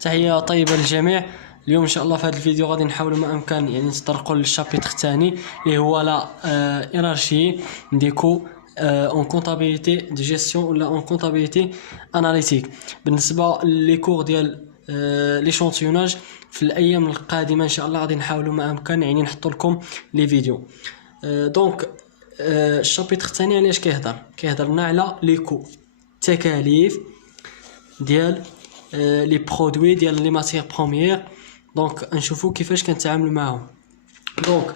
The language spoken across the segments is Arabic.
تحية طيبة للجميع. اليوم ان شاء الله في هذا الفيديو غادي نحاولوا ما امكن يعني نتطرقوا للشابيتر الثاني اللي هو لا هيرارشي نديكو اون كونطابيليتي دو جيستيون ولا اون كونطابيليتي اناليتيك. بالنسبه لي كور ديال ليشونتيوناج في الايام القادمه ان شاء الله غادي نحاولوا ما امكن يعني نحط لكم لي فيديو. دونك الشابيتر الثاني علاش كيهضر لنا على لي كو تكاليف ديال لي برودوي ديال لي ماتير بروميير. دونك نشوفوا كيفاش كنتعاملوا معاهم. دونك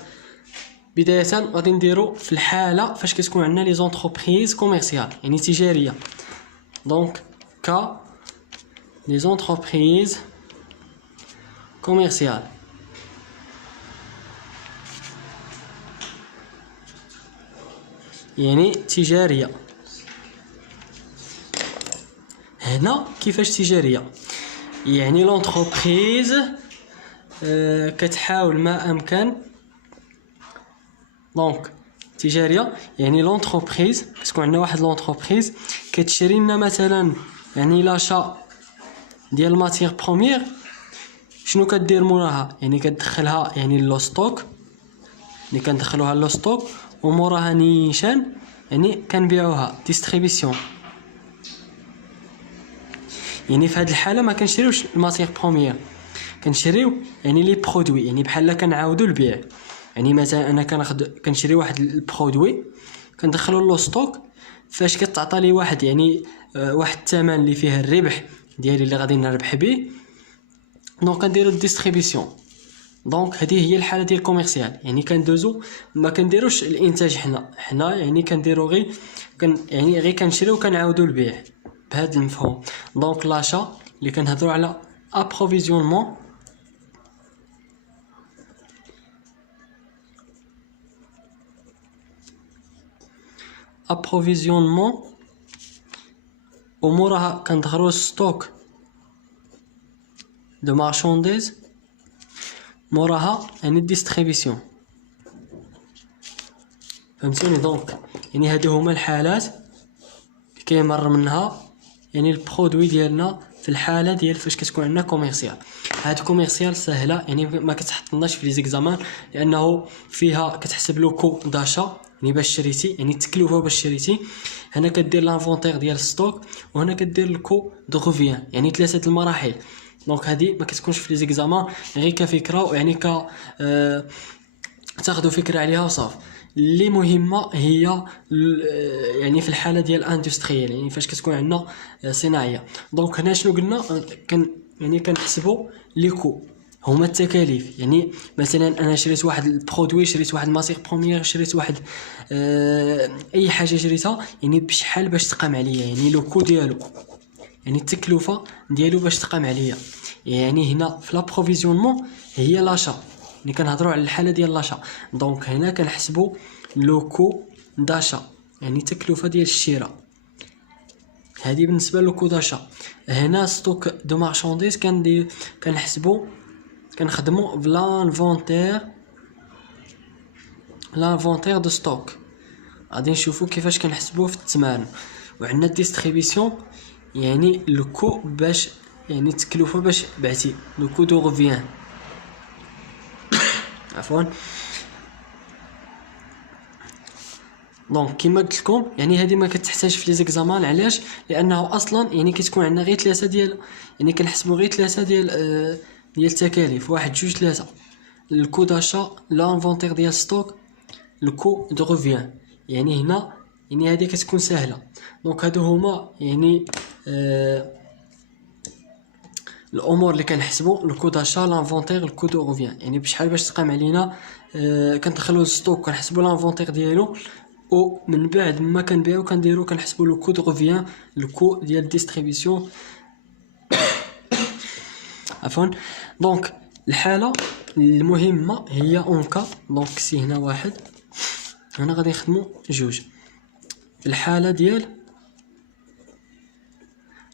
بدايه غادي نديروا في الحاله فاش كتكون عندنا لي زونتربريز كوميرسيال يعني تجاريه. دونك لي زونتربريز كوميرسيال يعني تجاريه. هنا كيفاش تجاريه يعني لونتربريز كتحاول ما امكن. دونك تجاريه يعني لونتربريز كتكون عندنا واحد لونتربريز كتشري لنا مثلا يعني لاشا ديال الماتير بروميير. شنو كدير موراها يعني كتدخلها يعني لو ستوك اللي كندخلوها لو ستوك وموراها نيشان يعني كنبيعوها ديستريبيسيون. يعني في هذه الحاله ما كنشريوش الماتير بروميير كنشريو يعني لي برودوي يعني بحال كنعاودوا البيع. يعني مثلا انا كنشري واحد البرودوي كندخلو لو ستوك فاش كتعطى لي واحد يعني واحد الثمن اللي فيه الربح ديالي اللي غادي نربح به. دونك كنديرو الديستريبيسيون. دونك هذه هي الحاله ديال كوميرسيال يعني كندوزو ما كنديروش الانتاج حنا يعني كنديرو غير يعني غير كنشريو وكنعاودوا البيع بهذا المفهوم. دونك لاشا اللي كنهضروا على ابروفيزيونمون وموراها كندخلوا ستوك دو مارشانديز موراها يعني ديستريبيسيون. فهمتوني؟ دونك يعني هادو هما الحالات كيمر منها يعني البرودوي ديالنا في الحاله ديال فاش كتكون عندنا كوميرسيال. هاد كوميرسيال سهله يعني ما كتحطناش في لي زيكزامان لانه فيها كتحسب لو كو داشا يعني باش شريتي يعني التكلفه باش شريتي. هنا كدير لانفونتير ديال ستوك وهنا كدير الكو دو غوفيان يعني ثلاثه المراحل. دونك هذه ما كتكونش في لي زيكزامان غير كفكره يعني تاخذوا فكره عليها وصافي. اللي مهمه هي يعني في الحاله ديال اندستريال يعني فاش كتكون عندنا صناعيه. دونك هنا شنو قلنا يعني كنحسبوا لي كو هما التكاليف. يعني مثلا انا شريت واحد البرودوي شريت واحد ماتير بروميير شريت واحد اي حاجه شريتها يعني بشحال باش تقام عليا يعني لو كو ديالو يعني التكلفه ديالو باش تقام عليا. يعني هنا في لابروفيزيونمون هي لاشا يعني كنهضروا على الحاله ديال لاشا. دونك هنا كنحسبوا لو كو داشا يعني التكلفه ديال الشراء. هذه بالنسبه لو كو داشا. هنا ستوك دو مارشانديز كنحسبوا كنخدموا لانفونتير دو ستوك. غادي نشوفوا كيفاش كنحسبوه في الثمن. وعندنا ديستريبيسيون يعني لو كو باش يعني التكلفه باش بعتي لو كو دو غوفيان عفوا. دونك كما قلت لكم يعني هذه ما كتحتاج في لي زيكزامان. علاش؟ لانه اصلا يعني كتكون عندنا غير ثلاثه ديال يعني كنحسبوا غير ثلاثه ديال التكاليف واحد جوج ثلاثه الكو داشا لانفونتير ديال ستوك الكو دو غوفيان. يعني هنا يعني هذه كتكون سهله. دونك هادو هما يعني الامور اللي كنحسبوا الكو داشا لانفونتير الكو دو غوفيان يعني بشحال باش تقام علينا. كندخلوا الستوك كنحسبوا لانفونتير ديالو ومن بعد ما كنبيعو كنديرو كنحسبوا لو كو دو غوفيان لو كو ديال ديستريبيسيون عفوا. دونك الحاله المهمه هي اونكا. دونك سي هنا واحد هنا غادي نخدموا جوج. الحاله ديال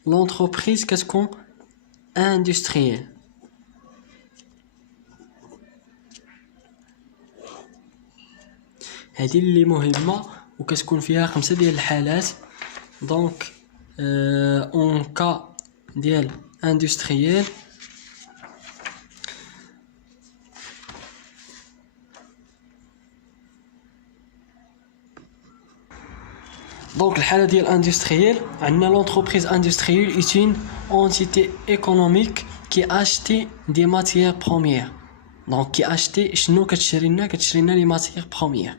لونتربريز كتكون اندستريال هذه اللي مهمه وكتكون فيها 5 ديال الحالات. دونك اون كا ديال اندستريال دونك الحاله ديال اندستريال عندنا لونتربريز اندستريال est une entité économique qui achète des matières premières. دونك كي اشتي شنو كتشري لنا لي ماتيير بروميير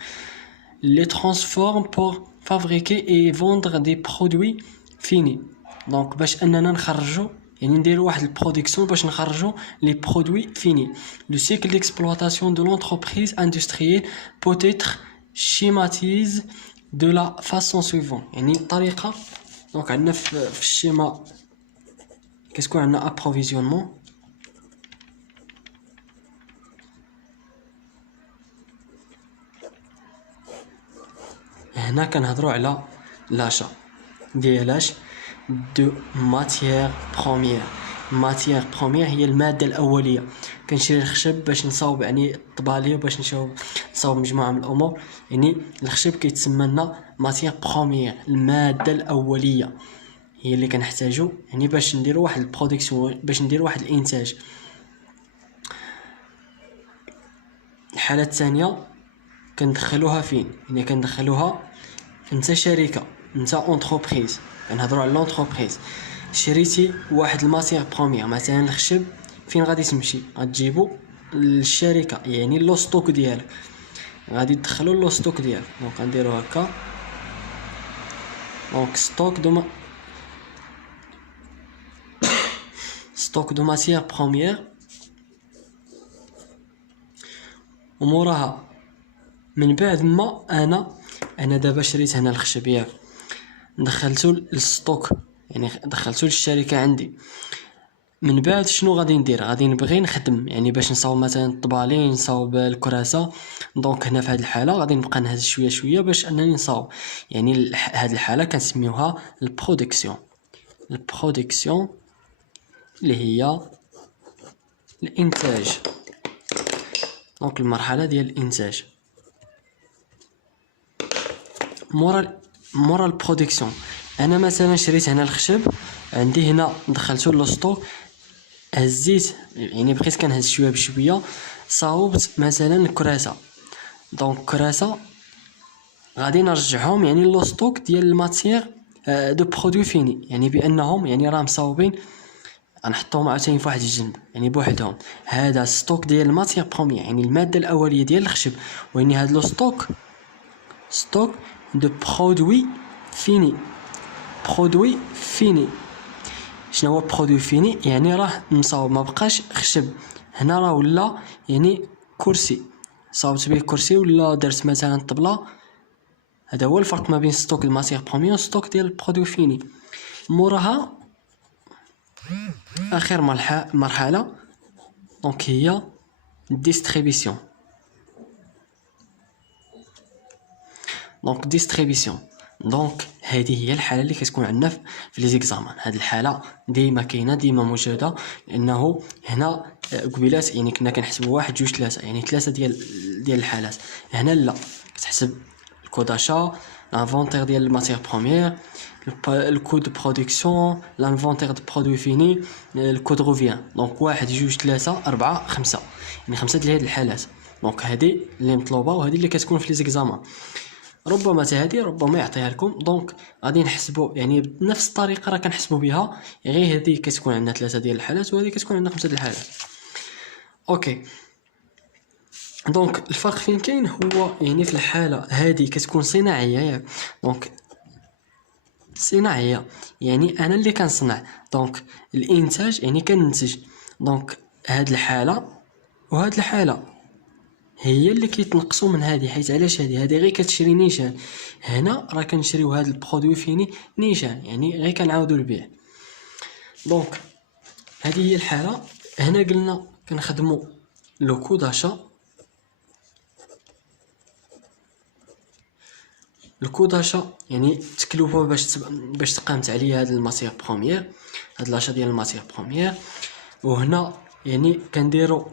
les transforme pour fabriquer et vendre des produits finis. دونك باش اننا نخرجوا يعني نديروا واحد البرودكسيون باش نخرجوا لي برودوي فيني. Le cycle d'exploitation de l'entreprise industrielle peut être schématisé de la façon suivante. يعني الطريقه دونك عندنا في الشيما كتكون عندنا ابروفيزيونمون. هنا كنهضروا على لاشا ديالاش دو ماتيير بروميير. ماتيير بروميير هي الماده الاوليه. كنشري الخشب باش نصاوب يعني الطباليه باش نصاوب مجموعه من الامور. يعني الخشب كيتسمى لنا ماتيير بروميير، الماده الاوليه هي اللي كنحتاجو يعني باش نديروا واحد البرودكسيون، باش نديروا واحد الانتاج. الحاله الثانيه كندخلوها فين؟ يعني كندخلوها انت شركه، انت اونتربريز، كنهضروا على لونتربريز. شريتي واحد الماتيير بروميير مثلا الخشب، فين غادي تمشي؟ غتجيبو للشركه يعني لو ستوك ديالك، غادي تدخلوا لو ستوك ديالك. دونك غنديروا هكا دونك ستوك دو ماتيير بروميير. وموراها من بعد ما انا دابا شريت هنا الخشب ياك، دخلتو للستوك يعني دخلتو للشركه عندي. من بعد شنو غادي ندير؟ غادي نبغي نخدم يعني باش نصاوب مثلا الطبالين، نصاوب الكراسه. دونك هنا في هذه الحاله غادي نبقى نهز شويه شويه باش انني نصاوب. يعني هذه الحاله كنسميوها البرودكسيون. البرودكسيون اللي هي الانتاج. دونك المرحله ديال الانتاج. مورا البرودكسيون انا مثلا شريت هنا الخشب عندي هنا، دخلته لو ستوك، هزيت يعني بقيت كنهز شويه بشويه، صاوبت مثلا الكراسه. دونك كراسه غادي نرجعهم يعني لو ستوك ديال الماتيير دو برودوي فيني، يعني بانهم يعني راه مصاوبين، غنحطوهم عاوتاني فواحد الجنب يعني بوحدهم. هذا ستوك ديال الماتيير بروميير يعني الماده الاوليه ديال الخشب، ويعني هذا لو ستوك دو برودوي فيني. برودوي فيني شنو هو برودوي فيني؟ يعني راه مصاوب، ما بقاش خشب، هنا راه ولا يعني كرسي، صاوبت به كرسي ولا درت مثلا طبله. هذا هو الفرق ما بين ستوك الماتيير بروميير وستوك ديال البرودوي فيني. موراها اخر مرحله دونك هي ديستريبيسيون. دونك ديستريبيسيون دونك هذه هي الحاله اللي كتكون عندنا في لي زيكزامان. هذه الحاله ديما كاينه، ديما موجوده، لانه هنا قبيلات يعني كنا كنحسبوا 1 2 3 يعني 3 ديال الحالات. هنا لا، كتحسب الكوداشا، لانفونتير ديال الماتيير بروميير، الكود دو برودكسيون، لانفونتير دو برودوي فيني، الكود روفيان. دونك 1 2 3 4 5 يعني 5 ديال هاد الحالات. دونك هذه اللي مطلوبه وهذه اللي كتكون في لي زيكزامان. ربما هذه ربما يعطيها لكم. دونك غادي نحسبوا يعني بنفس الطريقه راه كنحسبوا بها، غير هذه كتكون عندنا 3 ديال الحالات وهذه كتكون عندنا 5 ديال الحالات. اوكي دونك الفرق فين كاين؟ هو يعني في الحاله هذه كتكون صناعيه. دونك صناعيه يعني انا اللي كنصنع، دونك الانتاج يعني كننتج. دونك هاد الحاله وهاد الحاله هي اللي كيتنقصوا من هذه، حيت علاش هذه غير كتشري نيشان، هنا راه كنشريو هذا البرودوي فيني نيشان يعني غير كنعاودوا البيع. دونك هذه هي الحاله. هنا قلنا كنخدموا لو كو داشا. الكو داشا يعني التكلفه باش تقامت عليا هذا الماتيير بروميير، هذا لاشا ديال الماتيير بروميير. وهنا يعني كنديروا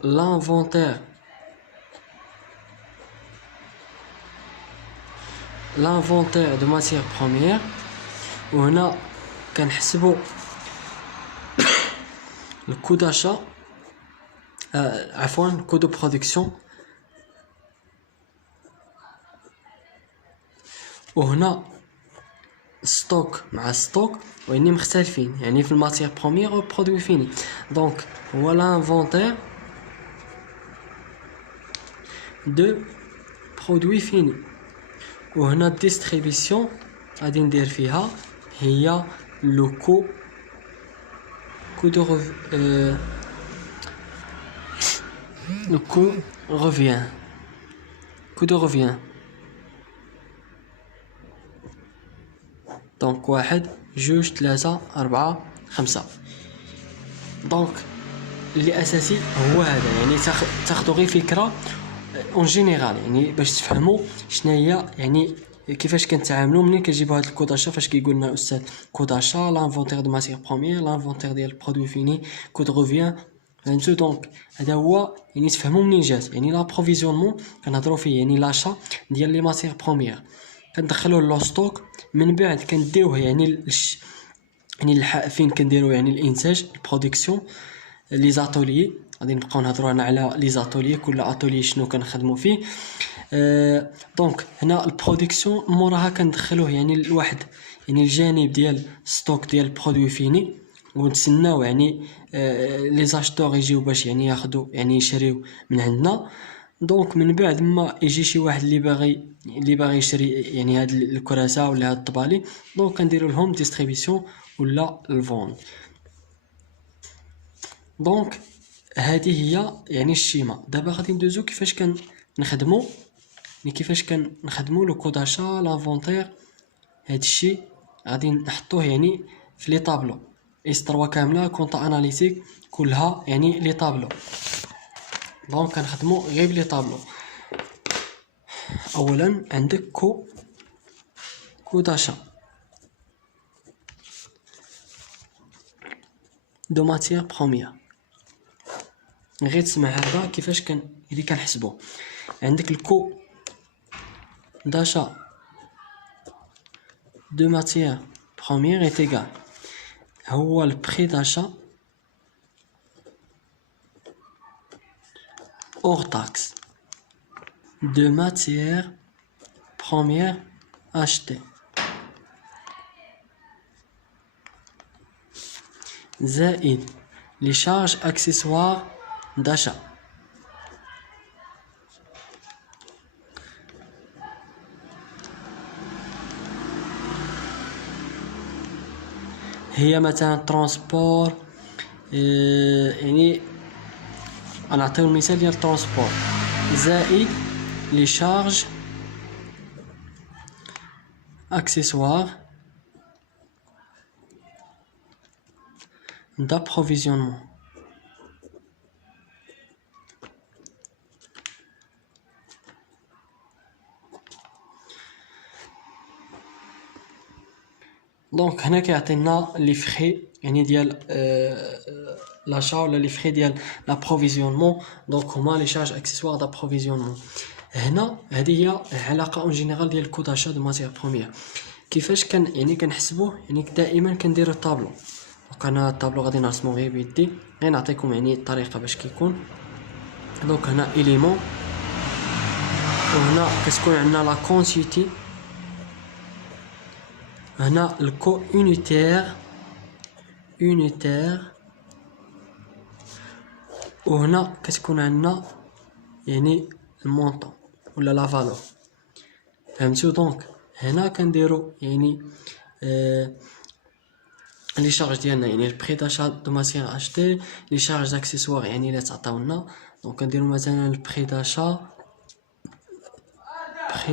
لانفونتير دو ماتيير بروميير. وهنا كنحسبوا الكو داشا عفوا الكو دو برودكسيون. وهنا ستوك مع ستوك واني مختلفين يعني في الماتير بروميير و برودوي فيني. دونك هو لانفونتير دو برودوي فيني. وهنا الديستريبيسيون غادي ندير فيها هي لو كو دو le coût revient. Coût de revient. Donc 1 2 3 4 5. دونك اللي اساسي هو هذا يعني تاخذوا غير فكره اون جينيرال يعني باش تفهموا شنو هي يعني كيفاش كنتعاملوا ملي كنجيبوا هذا الكوداشا. فاش كيقول لنا الاستاذ كوداشا لانفونتير دو ماتير بروميير لانفونتير ديال البرودوي فيني كود روفيان فهمتوا. دونك هذا هو يعني تفهموا منين جات يعني لابروفيزيونمون كنهضروا فيه يعني لاشا ديال لي ماتير بروميير كندخلوه لو ستوك من بعد كنديروه يعني يعني فين كنديروا يعني الانتاج البرودكسيون لي زاتوليي. غادي نبقاو نهضروا هنا على لي زاتوليي كل اتوليي شنو كنخدموا فيه. دونك هنا البرودكسيون موراها كندخلوه يعني الواحد يعني الجانب ديال ستوك ديال البرودوي فيني ونتسناو يعني لي زاشتور يجيو باش يعني ياخذوا يعني يشريو من عندنا. دونك من بعد ما يجي شي واحد اللي باغي يشري يعني هاد الكراسه ولا هاد الطبالي دونك كنديروا لهم ديستريبيسيون ولا الفون. دونك هذه هي يعني الشيما. دابا غادي ندوزو كيفاش كنخدموا لو كوداشا لافونتير. هادشي غادي نحطوه يعني في لي طابلو اس 3 كامله كونطا اناليتيك كلها يعني لي طابلو. دونك كنخدموا غير بلي طابلو. اولا عندك كوداشا دو ماتير بروميير. غير تسمع هذا كيفاش اللي كنحسبوه. عندك الكو داشا دو ماتير بروميير اي تيغال هو البري داشا hors taxe de matière première achetée زائد les charges accessoires d'achat. هي مثلا ترونسبور يعني غنعطيو المثال ديال الترونسبور زائد لي شارج اكسيسوار d'approvisionnement. دونك هنا كيعطينا لي فري يعني ديال لاشا ولا لي فري ديال لابروفيزيونمون. دونك هما لي شارج اكسيسوار دابروفيزيونمون. هنا هذه هي العلاقه اون جينيرال ديال الكود داشا دو ماتير بروميير. كيفاش يعني كنحسبوه يعني دائما كنديروا الطابلو. دونك انا الطابلو غادي نرسمو غير بيدي غير نعطيكم يعني الطريقه باش كيكون. دونك هنا اليمون وهنا كتكون عندنا لا كونتيتي. هنا الكو unitaire وهنا كتكون عندنا يعني المونطون ولا لا فالور. فهمتوا. دونك هنا كنديروا يعني لي شارج ديالنا يعني البري داشا دو ماتير اشتي لي شارج اكسيسوار يعني اللي تعطاونا. دونك كنديروا مثلا البري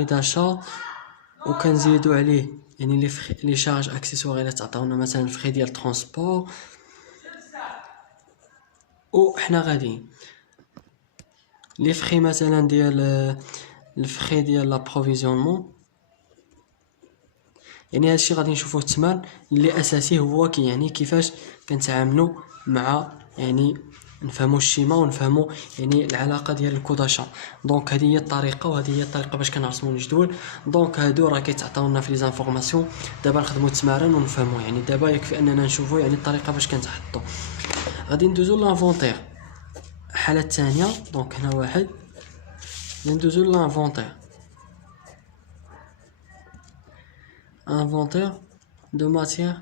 داشا وكنزيدوا عليه يعني لي شارج اكسيسوار اللي تعطاونا مثلا الفري ديال ترونسبور. وحنا غاديين لي فري مثلا ديال الفري ديال لابروفيزيونمون يعني هادشي غادي نشوفوه تمام. اللي اساسي هو يعني كيفاش كنتعاملوا مع يعني نفهموا الشيما ونفهموا يعني العلاقه ديال الكوداشا. دونك هذه هي الطريقه وهذه هي الطريقه باش كنرسموا الجدول. دونك هادو راه كيتعطاونا في لي زانفورماسيون. دابا نخدموا التمارين ونفهموا يعني دابا يكفي اننا نشوفوا يعني الطريقه باش كنتحطوا. غادي ندوزو لانفونتير الحاله الثانيه. دونك هنا واحد ندوزو لانفونتير. انفونتير دو ماتيير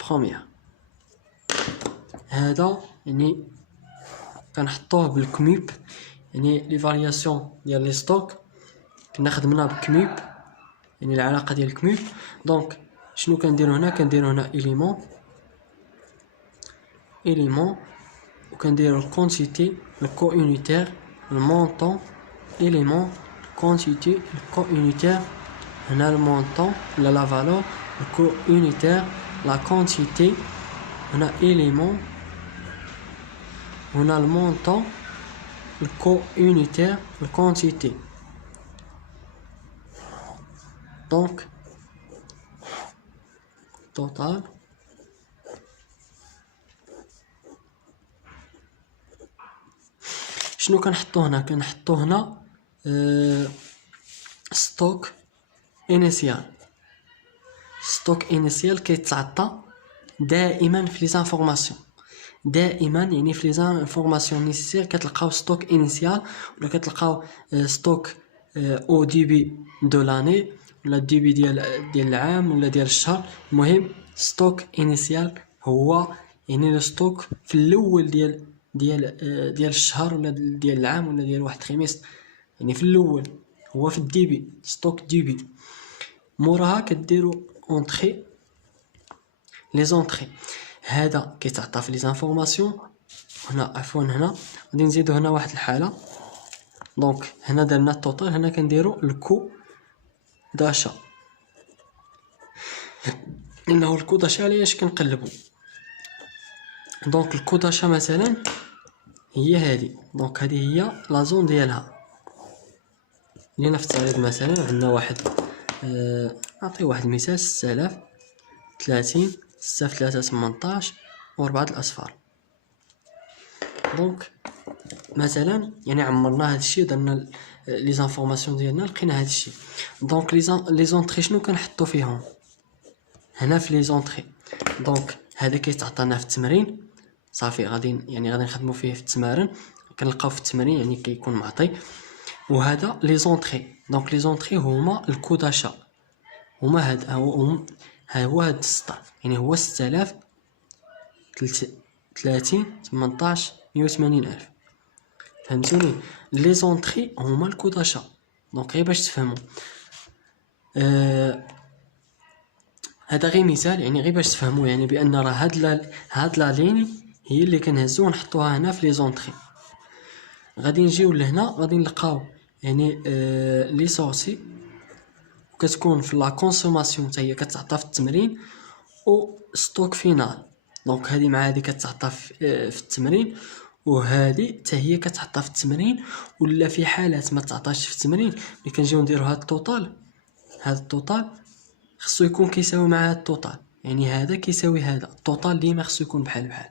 بروميير. هذا يعني كنحطوه بالكميب، يعني لي فارياسيون ديال لي ستوك كنا خدمنا بالكميب، يعني العلاقه ديال الكميب. دونك شنو كنديرو هنا؟ كنديرو هنا اليمون وكنديرو الكونتيتي الكو يونيتير المونطون اليمون كونتيتي الكو يونيتير. هنا المونطون ولا لا فالور الكو يونيتير لا كونتيتي. هنا اليمون هنا المونطون الكو يونيتير الكونتيتي. دونك توتال شنو كنحطو هنا؟ كنحطو هنا ستوك انيسيال. ستوك انيسيال كيتعطى دائما في لي زانفورماسيون، دائما يعني في لي زانفورماسيون نيسيسير كتلقاو ستوك انيسيال، ولا كتلقاو ستوك او ديبي دو لاني، ولا ديبي ديال العام ولا ديال الشهر. المهم ستوك انيسيال هو يعني لو ستوك في الاول ديال الشهر ولا ديال العام ولا ديال واحد خميس، يعني في الاول هو في الديبي ستوك ديبي. موراها كديروا اونطري لي زونطري. هذا كيتعطى في لي زانفورماسيون. هنا عفوا هنا غادي نزيدو هنا واحد الحاله. دونك هنا درنا التوتال، هنا كنديرو الكو داشا، انه الكو داشا علاش كنقلبو. دونك الكو داشا مثلا هي هذه، دونك هذه هي لا زون ديالها. لينا في التعريض مثلا عندنا واحد نعطي واحد المثال 6000 30 6 في 3 18 و4 الأصفار. دونك مثلا يعني عمرنا هذا الشيء، درنا لي زانفورماسيون ديالنا لقينا هذا الشيء. دونك لي زونطري شنو كنحطو فيهم؟ هنا في لي زونطري. دونك هذا كيتعطانا في التمرين صافي، غادي نخدمو فيه في التمارين، كنلقاو في التمرين يعني كيكون معطي. وهذا لي زونطري. دونك لي زونطري هما الكو داشا، هما هذا هو هاد السطر، يعني هو 6000 30 18 180 ألف. فهمتوني؟ لي زونطري هما الكو داشا. دونك غير باش تفهموا هذا غير مثال، يعني غير باش تفهموا يعني بان راه هاد لا ليني هي اللي كنهزو ونحطوها هنا في لي زونطري. غادي نجيو لهنا غادي نلقاو يعني لي سورسي كتكون في لا كونسوماسيون حتى هي كتعطى في التمرين، و ستوك فينال. دونك هذه مع هذه كتعطى في التمرين، وهذه حتى هي كتعطى في التمرين. ولا في حالات ما تعطاش في التمرين ملي كنجيو نديرو هاد التوتال، هاد التوتال خصو يكون كيساوي مع هاد التوتال، يعني هذا كيساوي هذا. التوتال ديما خصو يكون بحال بحال.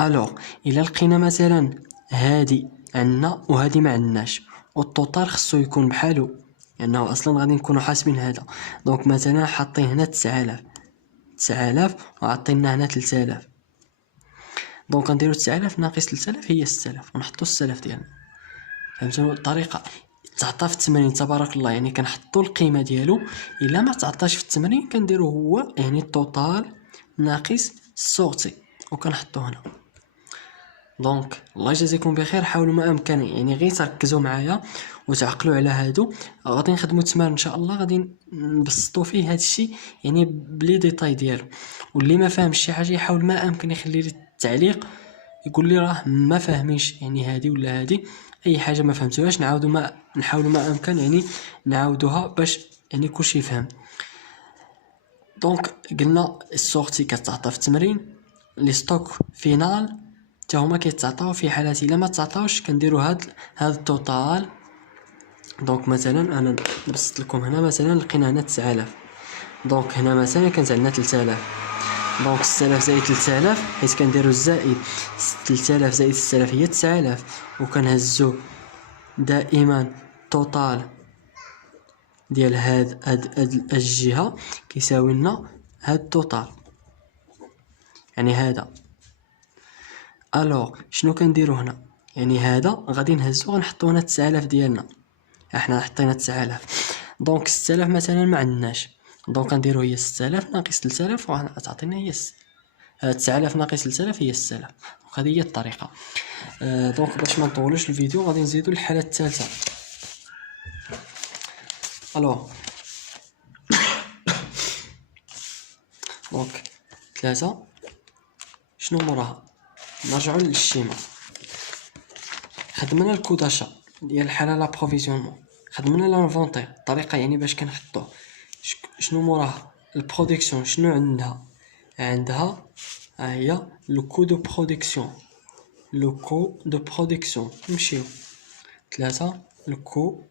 الوغ الا لقينا مثلا هادي عندنا وهادي ما عندناش، والتوتال خصو يكون بحالو لانه اصلا غادي نكونوا حاسبين هذا. دونك مثلا حاطين هنا 9000 وعطينا هنا 3000. دونك غنديرو 9000 ناقص 3000 هي 6000 ونحطو 6000 ديالنا. فهمتوا الطريقه؟ تعطى في التمرين تبارك الله، يعني كنحطو القيمه ديالو. الا ما تعطاش في التمرين كنديرو هو يعني التوتال ناقص السورتي وكنحطو هنا. دونك الله يجازيكم بخير، حاولوا ما امكن يعني غير تركزوا معايا وتعقلوا على هادو. غادي نخدموا تمارين ان شاء الله، غادي نبسطوا فيه هذا الشيء يعني بلي ديتاي ديالو. واللي ما فاهمش شي حاجه يحاول ما امكن يخلي لي التعليق يقول لي راه ما فاهميش يعني هذه ولا هذه، اي حاجه ما فهمتوهاش نحاولوا ما امكن يعني نعاودوها باش يعني كلشي يفهم. دونك قلنا السورتي كتعطى في التمرين، لي ستوك فينال حتى هما كيتعطاو في حالات الا ما تعطاوش كنديروا هاد التوتال. دونك مثلا انا نبسط لكم هنا مثلا لقينا هنا 9000. دونك هنا مثلا كانت عندنا 3000. دونك 6000 زائد 3000 حيت كنديروا الزائد 3000 زائد 6000 هي 9000، وكنهزو دائما توتال ديال هاد الجهه كيساوي لنا هاد التوتال يعني هذا. الوغ شنو كنديروا هنا؟ يعني هذا غادي نهزو غنحطو هنا 9000 ديالنا، احنا حطينا 9000. دونك 6000 مثلا ما عندناش، دونك غنديرو هي 6000 ناقص 3000 وغتعطينا هي 9000 ناقص 3000 هي 6000. دونك هذه هي الطريقه. دونك باش ما نطولوش الفيديو غادي نزيدو الحاله الثالثه. الوغ دونك 3 شنو موراها؟ نرجعو للشيما. خدمنا الكوداشا ديال الحاله لابروفيزيونمون، خدمنا لانفونتير الطريقه يعني باش كنحطوه. شنو موراها؟ البرودكسيون. شنو عندها ها هي لو كو دو برودكسيون. لو كو دو برودكسيون نمشيو 3 لو كو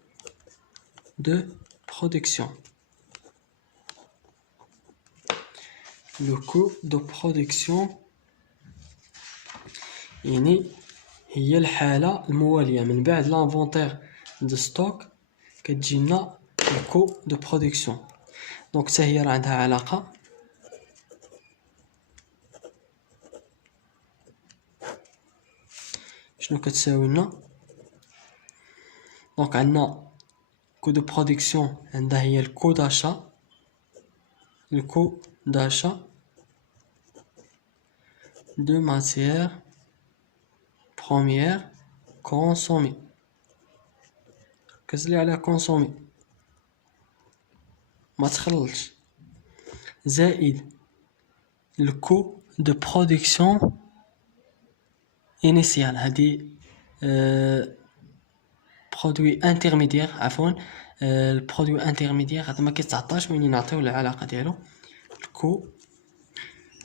دو برودكسيون. لو كو دو برودكسيون يعني هي الحالة الموالية من بعد لانفونتير دو ستوك كتجينا الكو دو برودكسيون. دونك حتى هي راه عندها علاقة. شنو كتساوي لنا؟ دونك عندنا كو دو برودكسيون عندها هي الكو داشا. الكو داشا دو ماتيير بروميير كونسومي. كتزلي على كونسومي ما تخلطش، زائد الكو دو برودكسيون انيسيال. هادي برودوي انترميديير عفوا. البرودوي انترميديير هذا ما كيتعطاش وين نعطيو العلاقه ديالو. الكو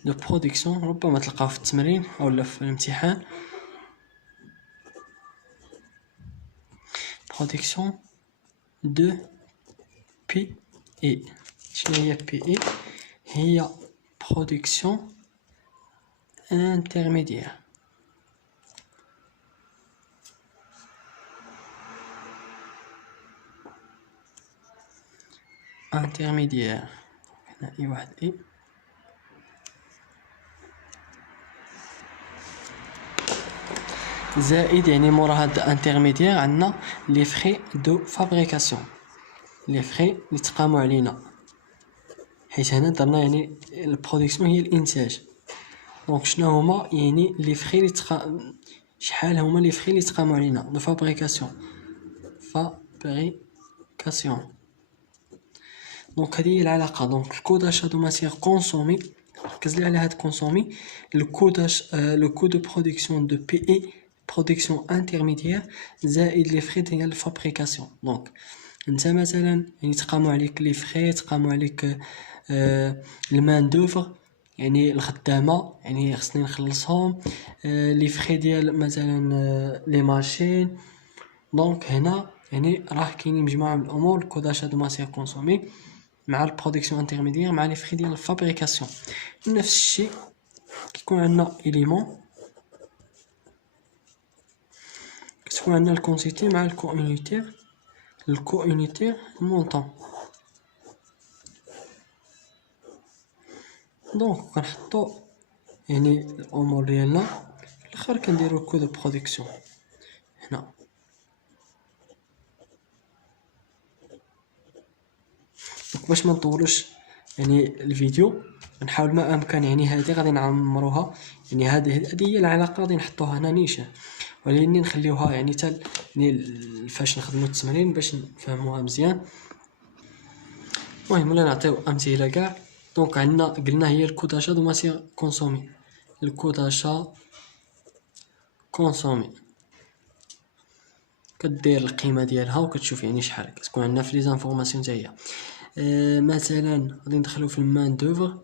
دو برودكسيون ربما تلقاو في التمرين اولا في الامتحان. برودكسيون دو بي اي. شنو هي بي اي؟ هي برودكسيون انترميديير. انترميديير هنا اي واحد اي. زائد يعني مورا هاد انترميديير عندنا لي فري دو فابريكاسيون. لي فري اللي تقاموا علينا، حيت هنا درنا يعني البرودكسيون هي الانتاج. دونك شنو هما يعني لي فري اللي شحال هما لي فري اللي تقاموا علينا دو فابريكاسيون. فابريكاسيون دونك هذه هي العلاقه. دونك الكو داشا دو ماتيير كونسومي، ركز لي على هاد كونسومي. لو كو دو برودكسيون دو بي اي برودكسيون انترميديير زائد لي فري ديال الفابريكاسيون. دونك انت مثلا يعني تقاموا عليك لي فري، تقاموا عليك المان دوفر يعني الخدامه يعني خصني نخلصهم. لي فري ديال مثلا لي ماشين. دونك هنا يعني راه كاينين مجموعه من الامور. الكو داشا دو ماتيير كونسومي مع البرودكسيون انترميديير مع لي فري ديال الفابريكاسيون. نفس الشيء كيكون عندنا إليمون، كتكون عندنا الكونتيتي مع الكو اونيتير. الكو اونيتير مونطون. دونك كنحطو يعني الامور ديالنا في الاخر كنديرو الكو دو برودكسيون هنا. دونك باش ما نطولوش يعني الفيديو نحاول ما امكن يعني هذه غادي نعمروها. يعني هذه هي العلاقه غادي نحطوها هنا نيشان، ولكن نخليوها يعني حتى يعني فاش نخدموا التمرين باش نفهموها مزيان. المهم ولا نعطيو امثله كاع. دونك عندنا قلنا هي الكو داشا دو ماتيير كونسومي. الكو داشا كونسومي كدير القيمه ديالها وكتشوف يعني شحال كتكون عندنا في لي زانفورماسيون حتى هي. مثلا غادي ندخلو في المان دوفر.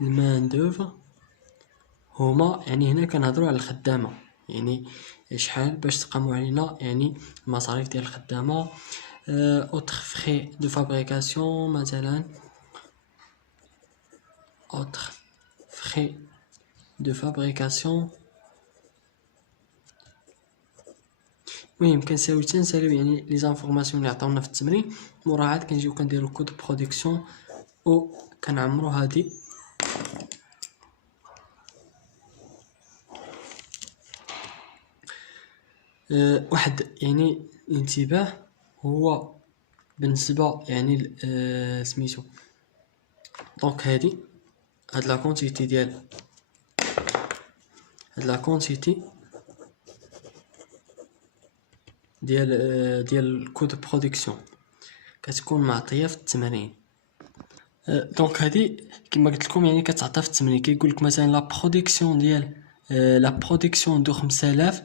المان دوفر هما يعني هنا كنهضروا على الخدامه، يعني شحال باش تقاموا علينا يعني المصاريف ديال الخدامه. اوتر فري دو فابريكاسيون مثلا اوتر فري دو فابريكاسيون. المهم كنساوي تنساليو يعني لي زانفورماسيون اللي عطاونا في التمرين. مورا عاد كنجيو كنديرو كود برودكسيون و كنعمرو هادي. واحد يعني انتباه هو بالنسبة يعني سميتو دونك هاد لا كونتيتي ديال الكود برودكسيون كتكون معطيه في التمرين. دونك هادي كما قلت لكم يعني كتعطى في التمرين، كيقول لك مثلا لا برودكسيون دو 5000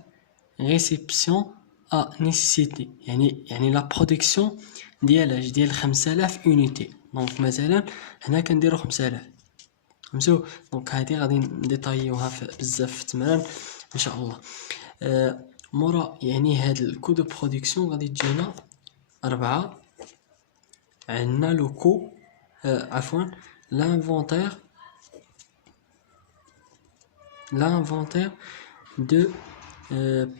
ريسيبسيون ا نيسيسيتي، يعني لا برودكسيون ديال 5000 اونيتي. دونك مثلا هنا كنديرو 5000 فهمتو. دونك هادي غادي نديطايوها بزاف في التمرين ان شاء الله. مورا يعني هاد الكود دو برودكسيون غادي تجينا 4. عندنا لو كو عفوا l'inventaire de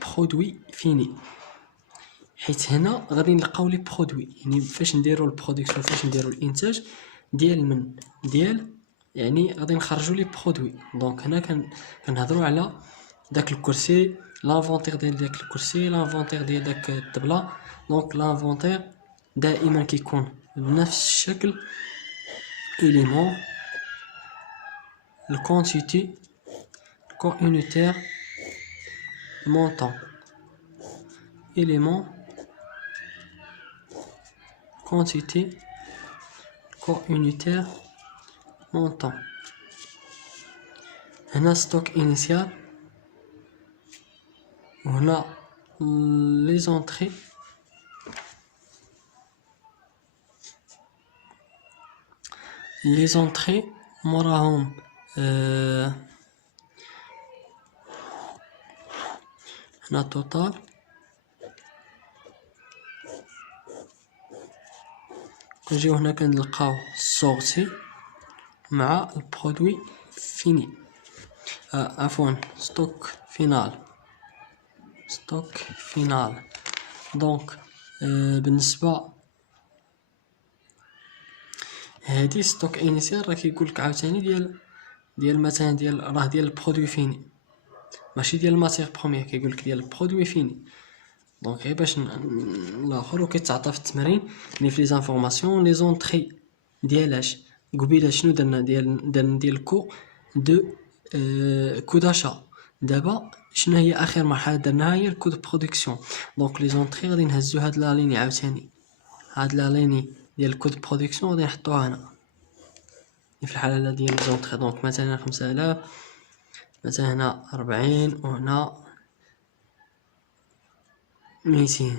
produits finis. حيت هنا غادي نلقاو لي برودوي، يعني فاش نديرو البرودكسيون، فاش نديرو الانتاج ديال يعني غادي نخرجوا لي برودوي. دونك هنا كنهضروا على داك الكرسي، لانفونتير ديال داك الكرسي، لانفونتير ديال داك الطبله. دونك لانفونتير دائما كيكون بنفس الشكل، élément le quantité corps unitaire montant élément quantité corps unitaire montant. هنا stock initial وهنا les entrées موراهم هنا total كنجيو هنا كنلقاو sorti مع البرودوي فيني، عفوا ستوك فينال. دونك بالنسبه هادي ستوك انيسيال راه كيقولك عاوتاني ديال مثلا ديال البرودوي فيني، ماشي ديال الماتير بروميير، كيقولك ديال البرودوي فيني. دونك غير باش الاخر وكيتعطى في التمرين لي في لي زانفورماسيون لي زونطري ديالاش قبيله شنو درنا ديال كو دو كو داشا. دابا شنو هي اخر مرحله درناها هي الكود برودكسيون. دونك لي زونطري غادي نهزو هاد لا ليني عاوتاني، هاد لا ليني ديال الكود برودكسيون غادي نحطوها هنا في الحاله ديال لي زونطري. دونك مثلا 5000، مثلا هنا 40 وهنا 200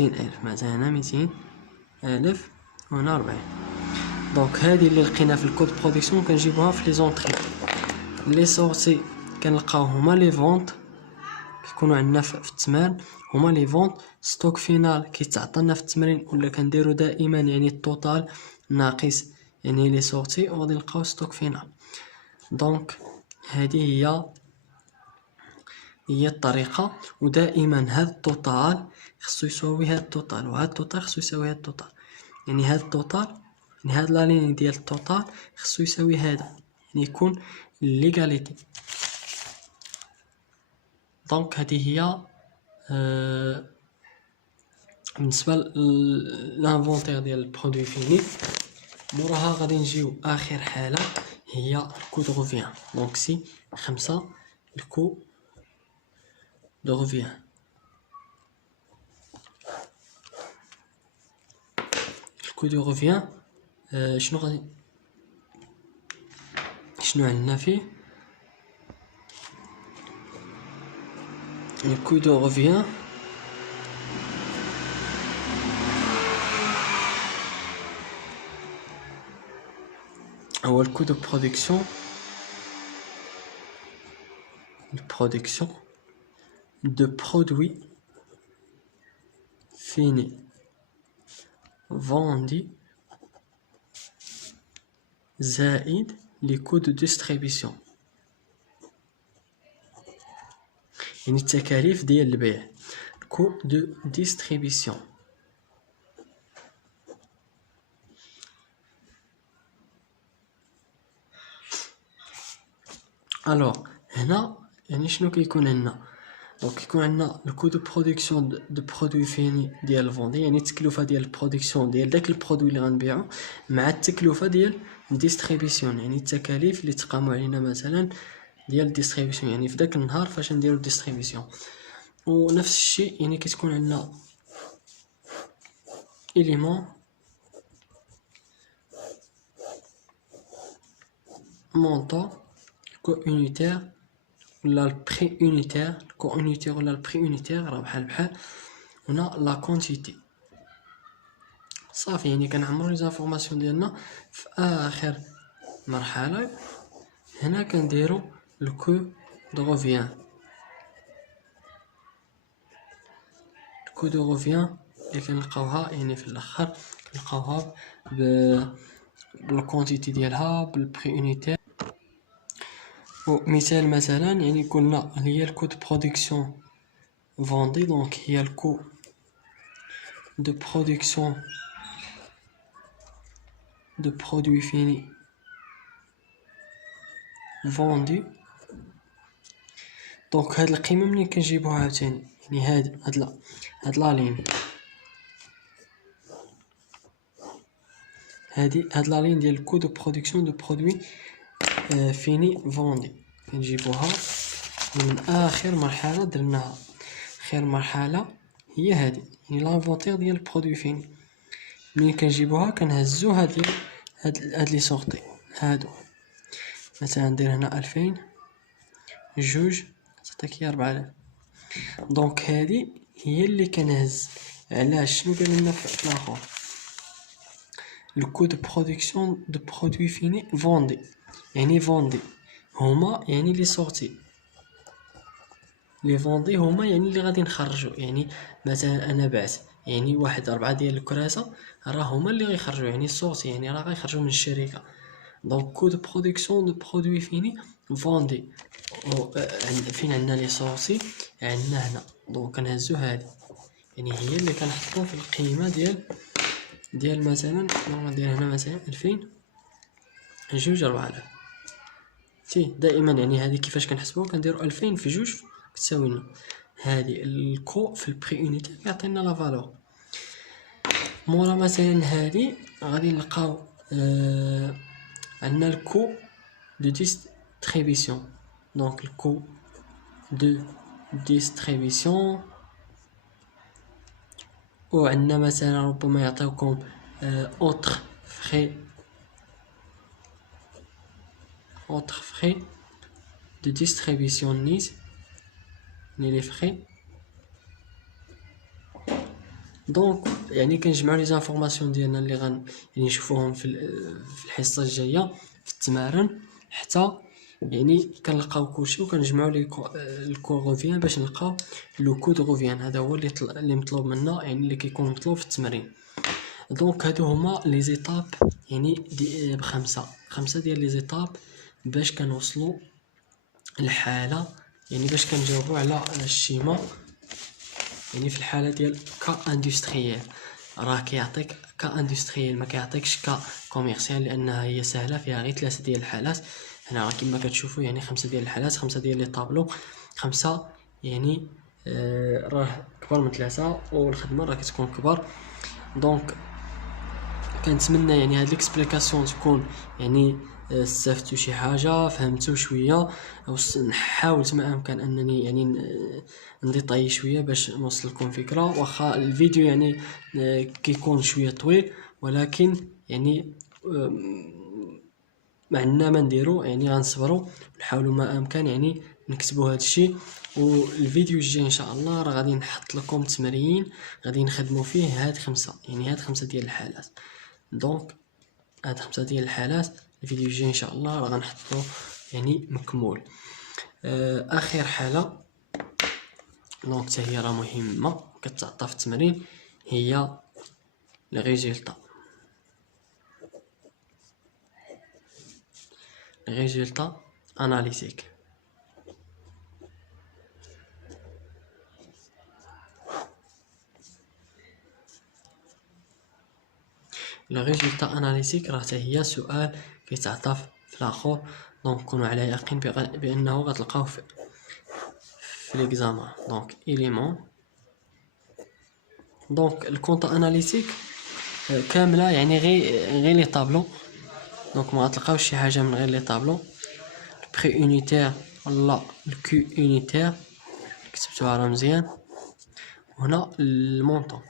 ألف، مثلا هنا 200 ألف وهنا 40. دونك هادي اللي لقينا في الكود برودكسيون كنجيبوها في لي زونطري. لي سورتي كنلقاو هما لي فونت كيكونوا عندنا في التمرين، هما لي فونت. ستوك فينال كيتعطينا في التمرين ولا كنديرو دائما يعني التوتال ناقص يعني لي سورتي وغادي نلقاو ستوك فينال. دونك هذه هي الطريقه، ودائما هاد التوتال خصو يساوي هاد التوتال، وهاد التوتال خصو يساوي هاد التوتال، يعني هاد التوتال يعني هاد لا لين ديال التوتال خصو يساوي هذا، يعني يكون ليغاليتي. دونك هذه هي بالنسبه للانفونتير ديال البرودوي فيني. موراها غادي نجيو اخر حاله هي الكو دو روفيان. دونك سي 5 الكو دو روفيان. الكو دو روفيان شنو عندنا فيه؟ الكو دو روفيان هو الكو دو برودكسيون de produits finis vendus زائد les coûts de distribution، يعني التكاليف ديال البيع. coût de distribution. alors هنا يعني شنو كيكون عندنا؟ دونك يكون عندنا الكو دو برودكسيون دو برودوي فيني ديال الفوندي، يعني التكلفه ديال البرودكسيون ديال داك البرودوي اللي غنبيعو مع التكلفه ديال الديستريبيسيون، يعني التكاليف اللي تقاموا علينا مثلا ديال الديستريبيسيون، يعني في داك النهار فاش نديرو الديستريبيسيون. ونفس الشيء يعني كتكون عندنا إليمون مونطون كو اونيتير ولا البري اونيتير، الكو اونيتير ولا البري اونيتير راه بحال هنا لا كونتيتي. صافي يعني كنعمرو لي زانفورماسيون ديالنا في اخر مرحله. هنا كنديرو الكو دو روفيان، الكو دو روفيان اللي كنلقاوها يعني في الاخر كنلقاوها بالكونتيتي ديالها بالبري اونيتير. ومثال مثلا يعني قلنا هي الكو دو برودكسيون فوندي، دونك هي الكو دو برودكسيون دو برودوي فيني فوندي. دونك هاد القيمه منين كنجيبوها عاوتاني، يعني هاد لا لين، هاد لا لين ديال الكو دو برودكسيون دو برودوي فيني فوندي كنجيبوها من اخر مرحله درناها. اخر مرحله هي هادي، يعني لانفونتير ديال البرودوي فيني. منين كنجيبوها كنهزو هاد لي سورتي هادو، مثلا ندير هنا 2000 جوج تعطيك هي 4000. دونك هادي هي اللي كنهز. علاش؟ شنو قال لنا في الاخر؟ الكو دو برودكسيون دو برودوي فيني فوندي، يعني فوندي هما يعني لي سورتي، لي فوندي هما يعني اللي غادي نخرجو. يعني مثلا انا بعت يعني واحد 4 ديال الكراسه، راه هما اللي غيخرجوا يعني السورتي، يعني راه غيخرجوا من الشركه. دونك كو دو برودكسيون دو برودوي فيني فوندي فين عندنا لي سورتي عندنا هنا. دونك كنهزو هادي، يعني هي اللي كنحطو في القيمه ديال مثلا ندير هنا مثلا 2000 جوج 4000. دائما يعني هذه كيفاش كنحسبوها؟ كنديرو 2000 في جوج كتساوي لنا هذه الكو في البري اونيتي كيعطينا لا فالور. مورا مثلا هذه غادي نلقاو عندنا الكو دو ديستريبيسيون. دونك الكو دو ديستريبيسيون، وعندنا مثلا ربما يعطيوكم اوتر فخي دو ديستريبيسيون نيت، لي فخي. دونك يعني كنجمعوا لي زانفورماسيون ديالنا اللي يعني نشوفوهم في الحصه الجايه في التمارين، حتى يعني كنلقاو كلشي وكنجمعوا لي الكو روفيان باش نلقاو لو كود روفيان. هذا هو اللي مطلوب منا، يعني اللي كيكون مطلوب في التمرين. دونك هادو هما لي زيتاب، يعني خمسه ديال لي زيتاب باش كنوصلوا الحاله، يعني باش كنجاوبوا على الشيما. يعني في الحاله ديال كا اندستريال راه كيعطيك كا اندستريال، ما كيعطيكش كا كوميرسيال، لانها هي سهله فيها غير 3 ديال الحالات. هنا راه كما كتشوفوا يعني 5 ديال الحالات، 5 ديال لي طابلو، 5 يعني راه كبر من 3 والخدمه راه كتكون كبر. دونك كنتمنى يعني هاد ليكسبليكاسيون تكون يعني استفدتوا شي حاجه، فهمتوا شويه، او نحاول ما امكن انني يعني نديطاي شويه باش نوصل لكم فكره. واخا الفيديو يعني كيكون شويه طويل، ولكن يعني ما عندنا ما نديرو، يعني غنصبروا ونحاولوا ما امكن يعني نكتبوا هذا الشيء. والفيديو الجاي ان شاء الله راه غادي نحط لكم تمرين غادي نخدموا فيه هاد 5، يعني هاد 5 ديال الحالات. دونك هاد 5 ديال الحالات الفيديو الجاي ان شاء الله راه غنحطو يعني مكمول. اخر حاله دونك حتى هي راه مهمه كتعطى في التمرين، هي لي ريزولطا. ريزولطا اناليتيك. لي ريزولطا اناليتيك راه حتى هي سؤال كيتعطى في الاخر. دونك كونوا على يقين بانه غتلقاوه في l'examen. Donc élément. Donc الكونطا اناليتيك كامله يعني غير لي طابلو. دونك ما غتلقاوش شي حاجه من غير لي طابلو. البري يونيتير ولا الكيو يونيتير كتبتوها راه مزيان. وهنا المونطون.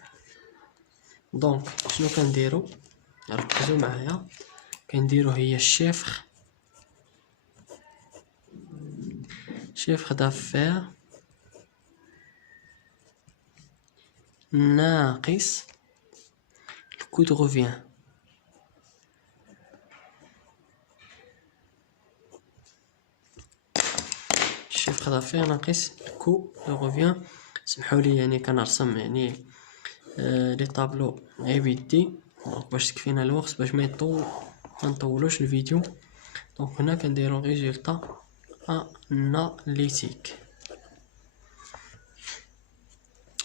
دونك شنو كنديرو؟ ركزوا معايا. كنديرو هي الشيفر دافير ناقص الكو دو روفيان. الشيفر دافير ناقص الكو دو روفيان. سمحوا لي يعني كنرسم يعني لي طابلو غير بيدي باش تكفينا الوقت باش ما نطولوش الفيديو. دونك هنا كنديرو ريزولطا اناليتيك.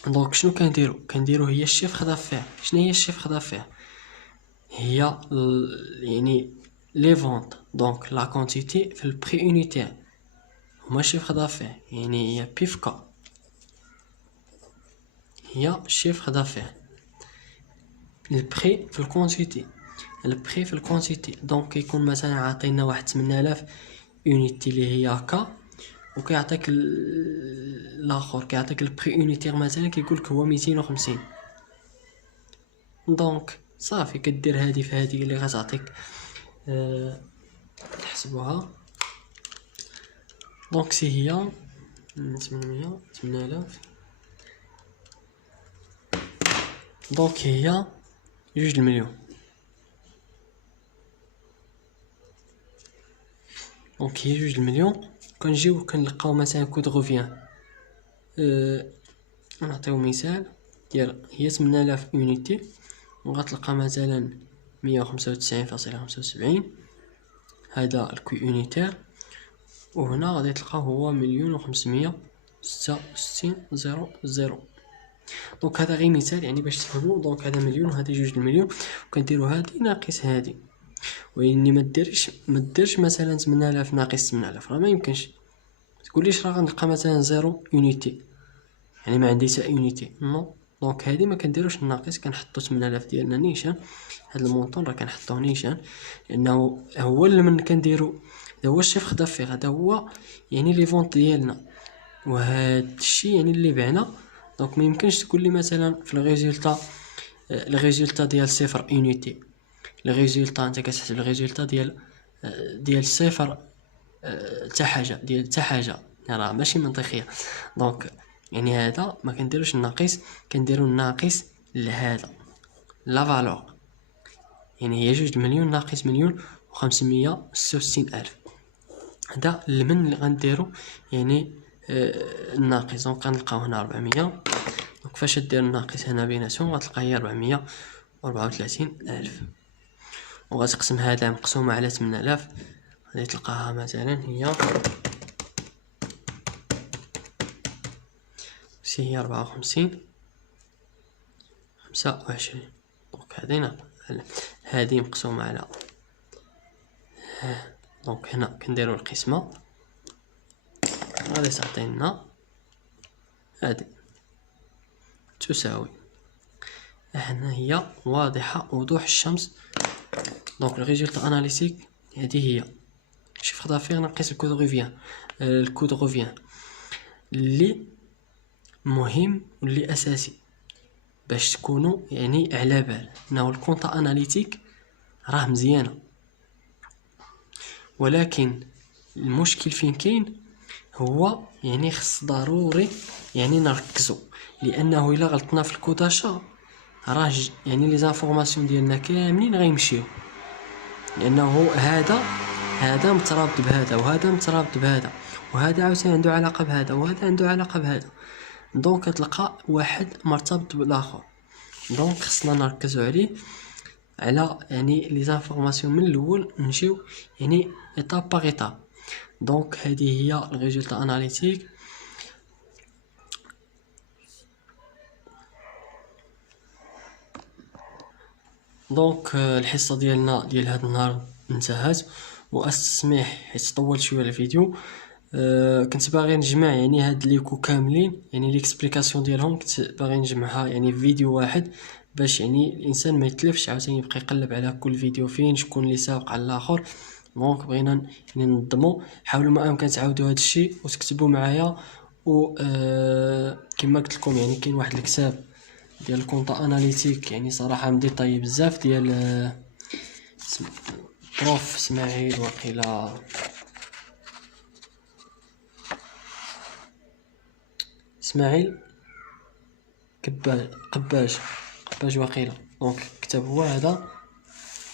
دونك شنو كنديرو هي الشيفر دافير. شنو هي الشيفر دافير؟ هي يعني لي فونت. دونك لا كونتيتي في البري يونيتير هما الشيفر دافير، يعني هي بيفكا هي الشيفر دافير. البري في الكونتيتي دونك يكون مثلا عطينا واحد 8000 يونيتي اللي هي هكا، وكيعطيك الاخر كيعطيك البري يونيتير مثلا كيقولك هو 250. دونك صافي كدير هادي في هادي اللي غتعطيك تحسبوها. دونك سي هي 8000. دونك هي 2 المليون. دونك هي 2 المليون. كنجيو كنلقاو مثلا كود غوفيان. نعطيو مثال ديال هي 8000 يونيتي، وغتلقى مثلا 195.75 هذا الكو يونيتير، وهنا غادي تلقاو هو 1,566,000. دونك هذا غير مثال يعني باش تفهموا. دونك هذا مليون وهذا 2 المليون، وكنديرو هادي ناقص هادي. واني ما ديرش مثلا 8000 ناقص 8000 راه ما يمكنش. تقوليش راه غنلقى مثلا 0 يونيتي يعني ما عندي حتى يونيتي نو. دونك هادي ما كنديروش الناقص، كنحطو 8000 ديالنا نيشان. هاد المونطون راه كنحطوه نيشان لانه هو اللي من كنديرو. هذا هو الشيفر دافير، هذا هو يعني لي فونت ديالنا، وهاد الشيء يعني اللي بعنا. دونك ما يمكنش تقول لي مثلا في الريزولتا ديال 0 يونيتي. الريزولتا انت كتحسب الريزولتا ديال 0 حتى حاجه ديال حتى حاجه، راه ماشي منطقيه. دونك يعني هذا ما كنديروش الناقص، كنديرو الناقص لهذا لا فالور. يعني هي 2 المليون ناقص 1,566,000. هذا المن اللي غنديرو يعني الناقص. دونك غنلقاو هنا 400. دونك فاش دير الناقص هنا بيناتهم غتلقى هي 434,000، وغتقسم هذا مقسومه على 8000 غادي تلقاها مثلا هي 54.25. دونك هذه مقسومه على دونك هنا كنديرو القسمه غادي تعطينا هذه تساوي. هنا هي واضحه وضوح الشمس. دونك الريزولتا اناليتيك هذه هي شيفر دافير ناقص الكود غوفيان اللي مهم واللي اساسي باش تكونوا يعني على بال انه الكونطا اناليتيك راه مزيانه. ولكن المشكل فين كاين هو يعني خص ضروري يعني نركزوا، لانه الا غلطنا في الكوداشا راه يعني لي زانفورماسيون ديالنا كاملين غيمشيو، لانه هذا مترابط بهذا وهذا مترابط بهذا وهذا عاوتاني عنده علاقه بهذا وهذا عنده علاقه بهذا. دونك كتلقى واحد مرتبط بالاخر. دونك خصنا نركزوا على يعني لي زانفورماسيون من الاول، نمشيو يعني ايتاب باغ ايتاب. دونك هذه هي الريزولتا اناليتيك. دونك الحصه ديالنا ديال هذا النهار انتهت، واستسمح حيت طولت شويه الفيديو. كنت باغي نجمع يعني هاد ليكو كاملين، يعني ليكسبليكاسيون ديالهم كنت باغي نجمعها يعني في فيديو واحد، باش يعني الانسان ما يتلفش عاوتاني يبقى يقلب على كل فيديو فين شكون اللي سابق على الاخر. دونك بغينا يعني ننظمو. حاولوا ما امكن تعاودوا هاد الشيء وتكتبوا معايا. و كما قلت لكم يعني كاين واحد الكتاب ديال الكونطا اناليتيك، يعني صراحه مديطاي بزاف، ديال بروف اسماعيل وقيلا، اسماعيل قباج وقيله. دونك الكتاب هو هذا.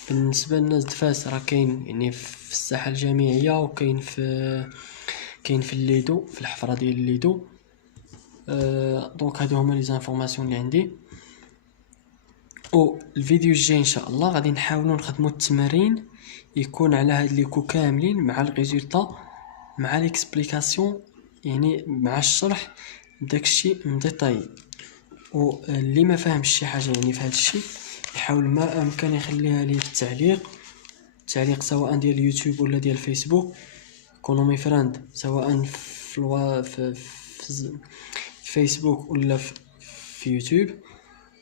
بالنسبه للناس دفاس راه كاين يعني في الساحه الجامعيه، وكاين في الليدو، في الحفره ديال الليدو. دونك هادو هما لي زانفورماسيون اللي عندي. او الفيديو الجاي ان شاء الله غادي نحاولوا نخدموا التمارين يكون على هاد ليكو كاملين مع الريزولطا مع ليكسبليكاسيون، يعني مع الشرح داكشي مديطاي. واللي ما فاهمش شي حاجه يعني في هذا الشيء يحاول ما امكن يخليها لي في التعليق سواء ديال اليوتيوب ولا ديال الفيسبوك. كونوا مي فريند سواء في الفيسبوك ولا في يوتيوب.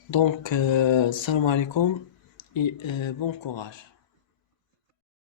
دونك السلام عليكم اي بون كوراج.